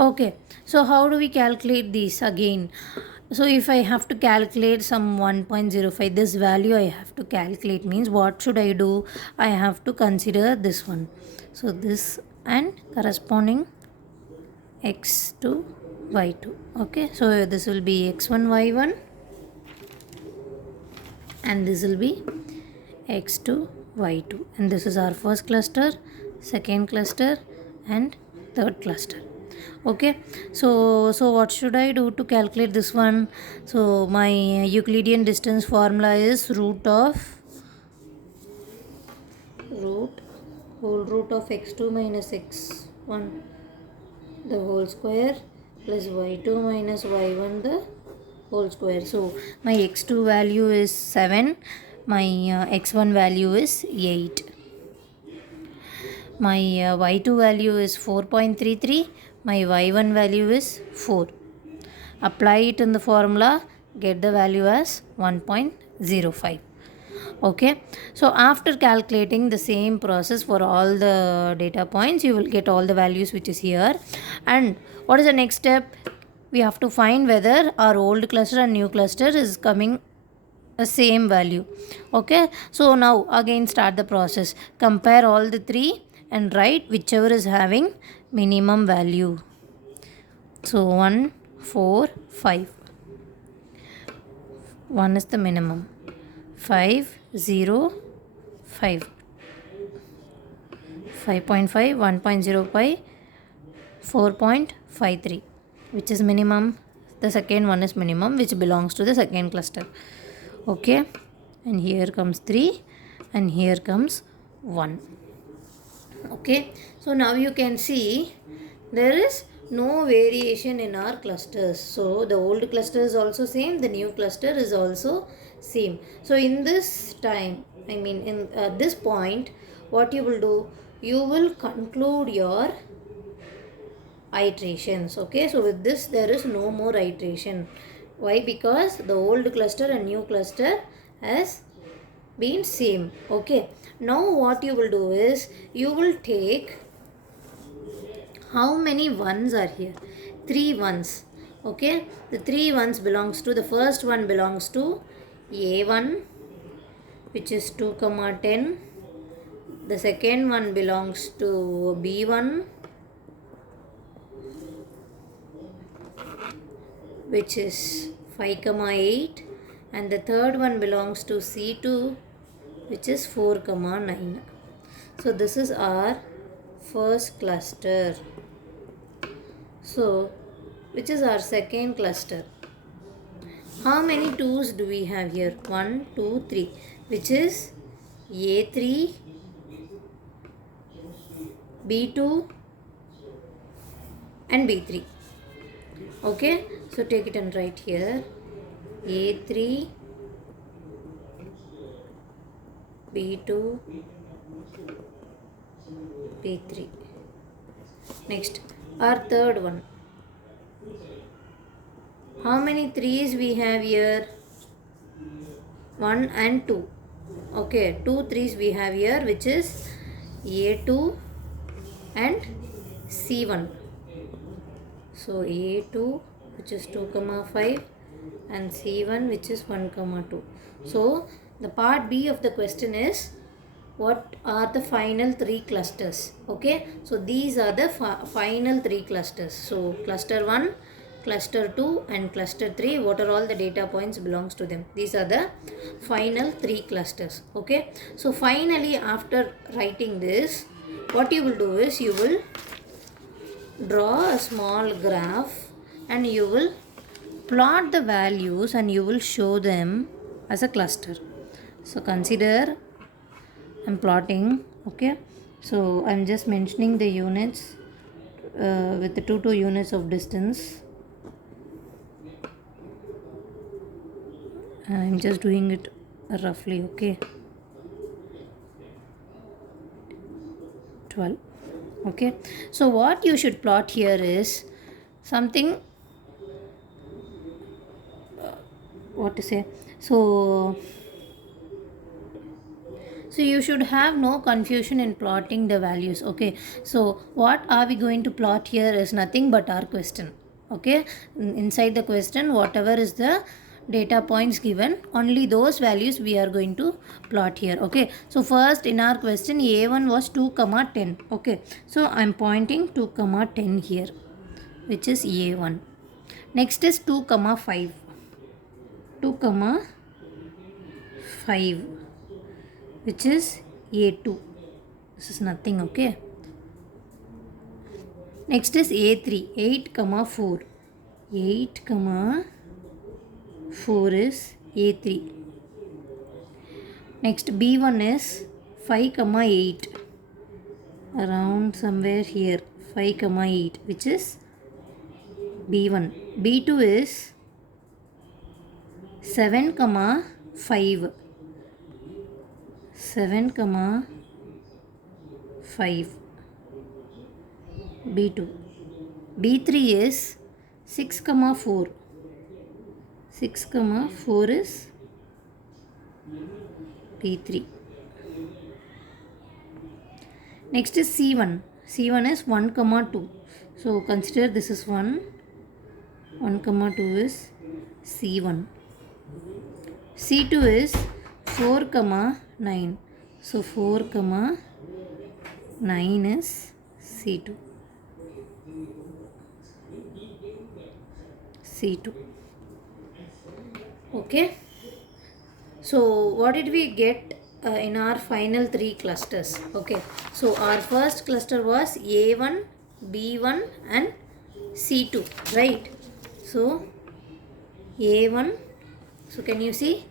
Okay, so how do we calculate these again? So if I have to calculate some 1.05, this value I have to calculate means what should I do? I have to consider this one. So this and corresponding x to y2. Okay, so this will be x1 y1 and this will be x2 y2, and this is our first cluster, second cluster and third cluster. Okay, so what should I do to calculate this one? So my Euclidean distance formula is root whole root of x2 minus x1 the whole square plus y2 minus y1 the whole square. So my x2 value is 7, my x1 value is 8, my y2 value is 4.33, my y1 value is 4. Apply it in the formula, get the value as 1.05. Okay, so after calculating the same process for all the data points, you will get all the values which is here. And what is the next step? We have to find whether our old cluster and new cluster is coming the same value. Okay, so now again start the process, compare all the three and write whichever is having minimum value. So 1 4 5, 1 is the minimum, 5 0 5, 5.5, 1.05, 4.53, which is minimum. The second one is minimum, which belongs to the second cluster. Okay, and here comes 3 and here comes 1. Okay, so now you can see there is no variation in our clusters. So the old cluster is also same, the new cluster is also same. So in this time, in this point, what you will do, you will conclude your iterations. Okay, so with this there is no more iteration. Why? Because the old cluster and new cluster has been same. Okay, now what you will do is you will take how many ones are here, 3 ones. Okay, the 3 ones belongs to, the first one belongs to a1 which is 2 comma 10, the second one belongs to b1 which is 5 comma 8, and the third one belongs to c2 which is 4 comma 9. So this is our first cluster. So which is our second cluster? How many 2's do we have here? 1 2 3, which is a3, b2 and b3. Okay, so take it and write here a3, b2, b3. Next, our third one. How many 3's we have here? 1 and 2. Okay, 2 3's we have here, which is a2 and c1. So a2 which is 2 comma 5 and c1 which is 1 comma 2. So the part B of the question is, what are the final 3 clusters? Okay, so these are the final 3 clusters. So cluster 1, cluster 2 and cluster 3, what are all the data points belongs to them? These are the final 3 clusters. Okay, so finally after writing this, what you will do is you will draw a small graph and you will plot the values and you will show them as a cluster. So consider I'm plotting. Okay, so I'm just mentioning the units with the 2 units of distance. I'm just doing it roughly. Okay, 12. Okay, so what you should plot here is something, what to say, so So you should have no confusion in plotting the values. Okay, so what are we going to plot here is nothing but our question. Okay, inside the question, whatever is the data points given, only those values we are going to plot here. Okay, so first in our question, a1 was 2 comma 10. Okay, so I'm pointing 2 comma 10 here, which is a1. Next is 2 comma 5. 2 comma 5, which is a2. This is nothing. Okay, next is a3. 8 comma 4. 8 comma 4 is a3. Next b1 is 5 comma 8, around somewhere here, 5 comma 8, which is b1. b2 is 7 comma 5. 7 comma 5, b2. b3 is 6 comma 4. 6 comma 4 is b3. Next is c1. c1 is 1 comma 2. So consider this is 1. 1 comma 2 is c1. c2 is 4 comma 9. So 4 comma 9 is c2. c2. Okay, so what did we get in our final 3 clusters? Okay, so our first cluster was a1, b1 and c2, right? So a1, so can you see,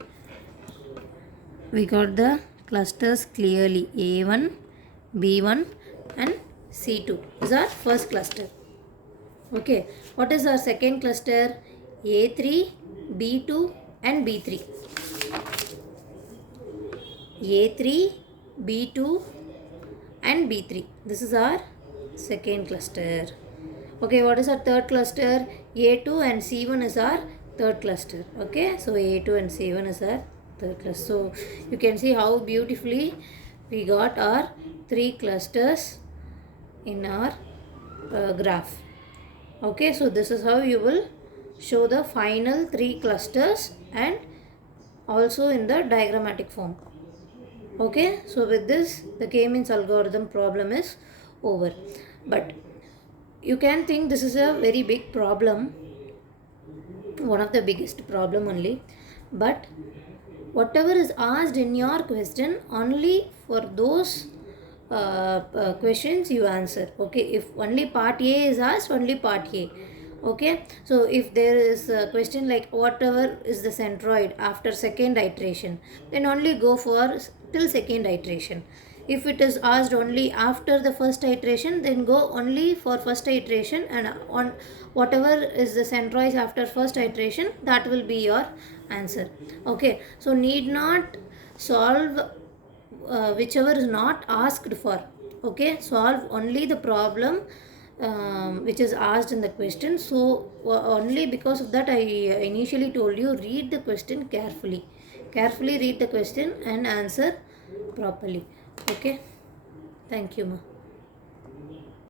we got the clusters clearly, a1, b1 and c2 is our first cluster. Okay, what is our second cluster? a3, b2 and b3. a3, b2 and b3. This is our second cluster. Okay, what is our third cluster? a2 and c1 is our third cluster. Okay, so a2 and c1 is our third cluster. So you can see how beautifully we got our 3 clusters in our graph. Okay, so this is how you will show the final 3 clusters and also in the diagrammatic form. Okay, so with this the K-means algorithm problem is over. But you can think this is a very big problem, one of the biggest problem only, but whatever is asked in your question, only for those questions you answer. Okay, if only part A is asked, only part A. Okay, so if there is a question like whatever is the centroid after second iteration, then only go for till second iteration. If it is asked only after the first iteration, then go only for first iteration, and on whatever is the centroids after first iteration, that will be your answer. Okay, so need not solve whichever is not asked for. Okay, solve only the problem which is asked in the question. So only because of that I initially told you, read the question carefully. Carefully read the question and answer properly. Okay, thank you, ma.